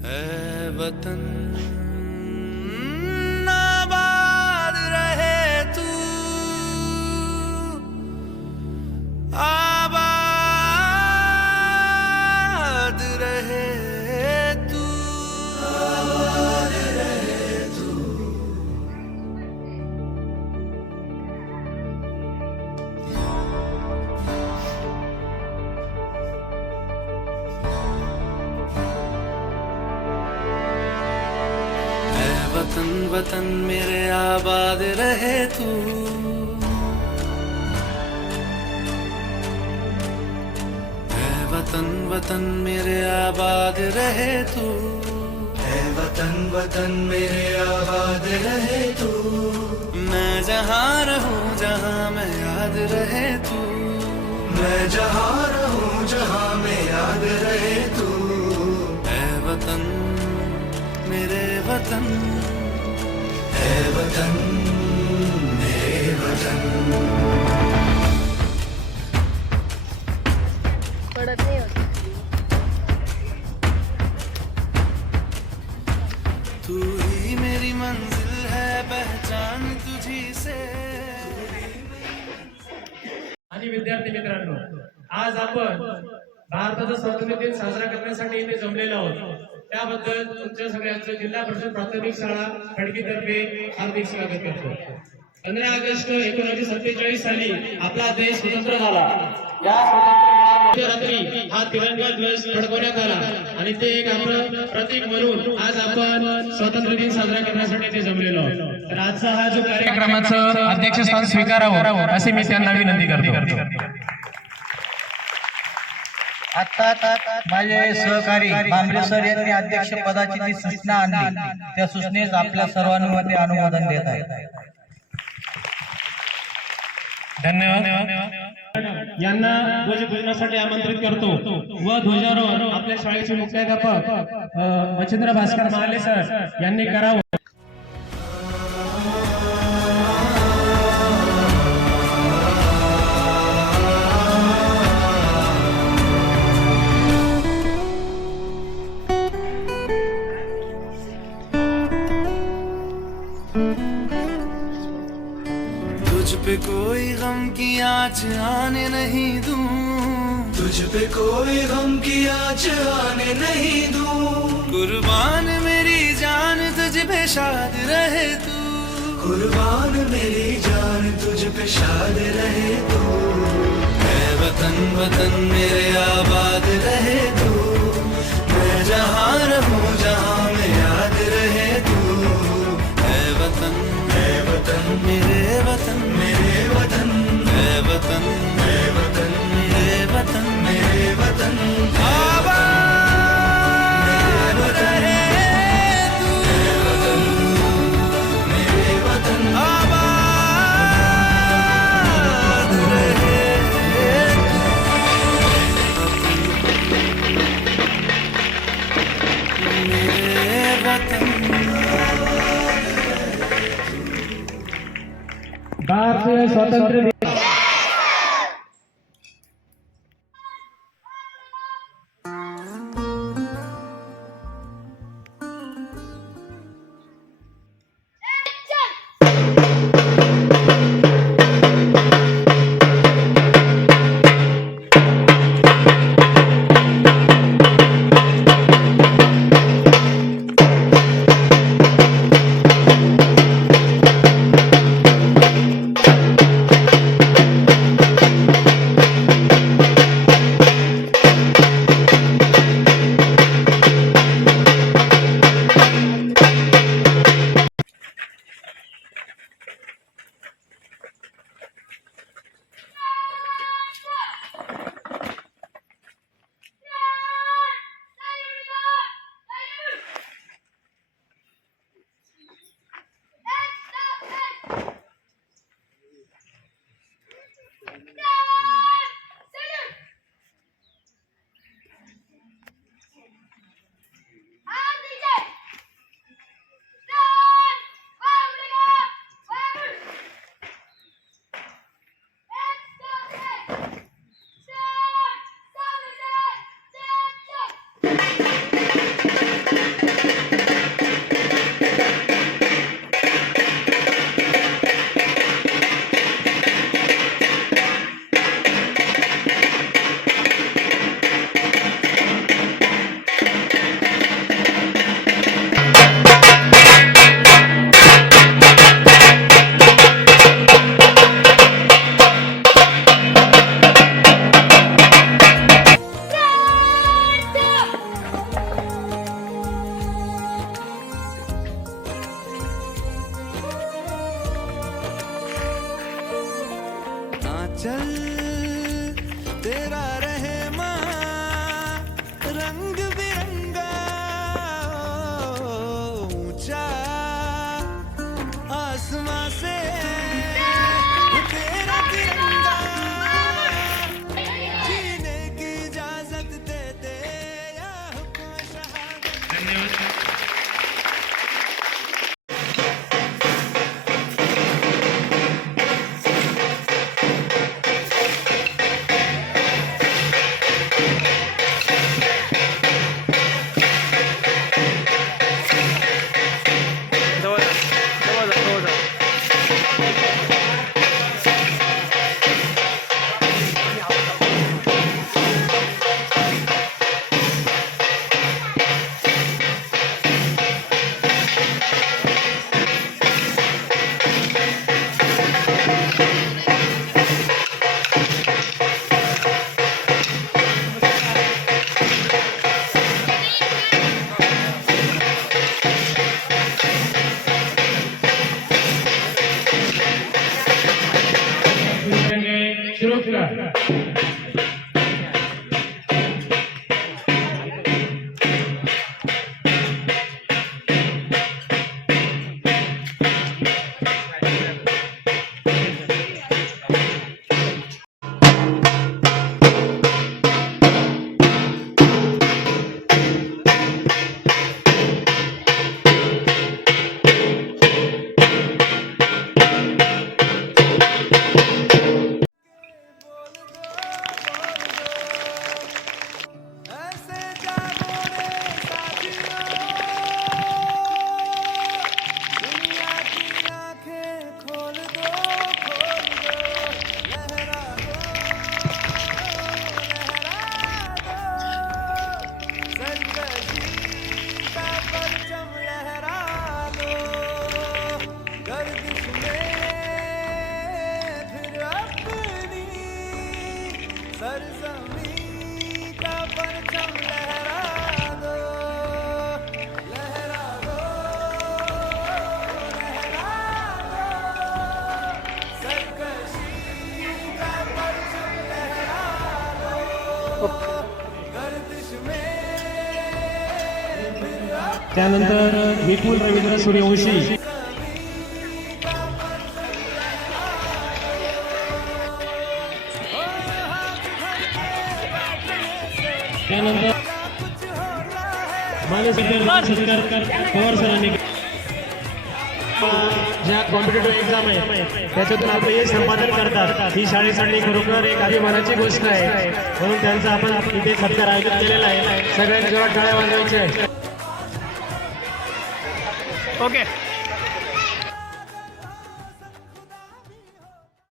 है वतन आबाद रहे तू, आबाद रहे तू, आबाद रहे तू। वतन वतन मेरे आबाद रहे तू, है वतन वतन मेरे आबाद रहे तू, है वतन वतन मेरे आबाद रहे तू। मैं जहाँ रहूँ जहाँ मैं याद रहे तू, मैं जहाँ रहूँ जहाँ मैं याद रहे तू। है वतन मेरे वतन, है वतन मेरे वतन। पड़त नहीं होती। तू ही मेरी मंजिल है, पहचान तुझी से। आणि विद्यार्थी मित्रांनो, आज आपण भारताचा स्वातंत्र्य दिन साजरा करण्यासाठी इथे जमलेलो आहोत। त्याबद्दल तुमच्या सगळ्यांचं जिल्हा परिषद प्राथमिक शाळा खडकीतर्फे हार्दिक स्वागत करतो। 15 ऑगस्ट 1947 साली आपला देश स्वतंत्र झाला। या स्वातंत्र्य रात्री हा तिरंगा ध्वज फडकवण्यात आला आणि ते एक आपलं प्रतीक म्हणून आज आपण स्वातंत्र्य दिन साजरा करण्यासाठी इथे जमलेलो आहोत। तर आजचा हा जो कार्यक्रमाचं अध्यक्षस्थान स्वीकारावं असे मी त्यांना विनंती करतो। आता माझे सहकारी भांबरे सर यांनी अध्यक्ष पदाची जी सूचना आणली त्या सूचनेस आपल्या सर्वांमध्ये अनुमोदन देत आहे। धन्यवाद। यांना ध्वजपूजनासाठी आमंत्रित करतो व ध्वजारोहण आपल्या शाळेचे मुख्याध्यापक मच्छिंद्र भास्कर महाले सर यांनी करावं। तुझ पे कोई गम की आँच आने नहीं दूं, तुझ पे कोई गम की आँच आने नहीं दूं। कुर्बान मेरी जान तुझ पे शाद रहे तू, कुर्बान मेरी जान तुझ पे शाद रहे तू। है वतन वतन मेरे आबाद रहे तू, मैं जहाँ रहूँ जहाँ मैं याद रहे तू। है वतन मेरे वतन, मेरे वतन है वतन, है वतन मेरे वतन, मेरे वतन आबाद रहे तू, मेरे वतन आबाद रहे तू, मेरे वतन। भारतीय स्वातंत्र्य दिन चल तेरा रहमा रंग बिरंगा ऊंचा आसमां से तेरा तिरंगा जीने की इजाजत दे दे या हुक्म शहादत। धन्यवाद। शुरू करा। ऐसे जागो रे साथियों, दुनिया की आंखें खोल दो, लहरा दो, सरकशी का परचम लहरा दो, गर्दिश में फिर अपनी सरजमीं का परचम लहरा दो, लहरा दो, सरकशी का परचम लहरा दो, गर्दिश में फिर अपनी त्यानंतर विपुल रवींद्र सूर्यवंशी, त्यानंतर मानस सत्कार पवार सरांनी ज्या कॉम्पिटेटिव्ह एक्झाम आहे त्याच्यातून आपले हे संपादन करतात ही शाळेसाठी खरोखर एक अभिमानाची गोष्ट आहे, म्हणून त्यांचा आपण इथे सत्कार आयोजित केलेला आहे. सगळ्यांनी जोरात टाळ्या वाजवायच्या आहे. ओके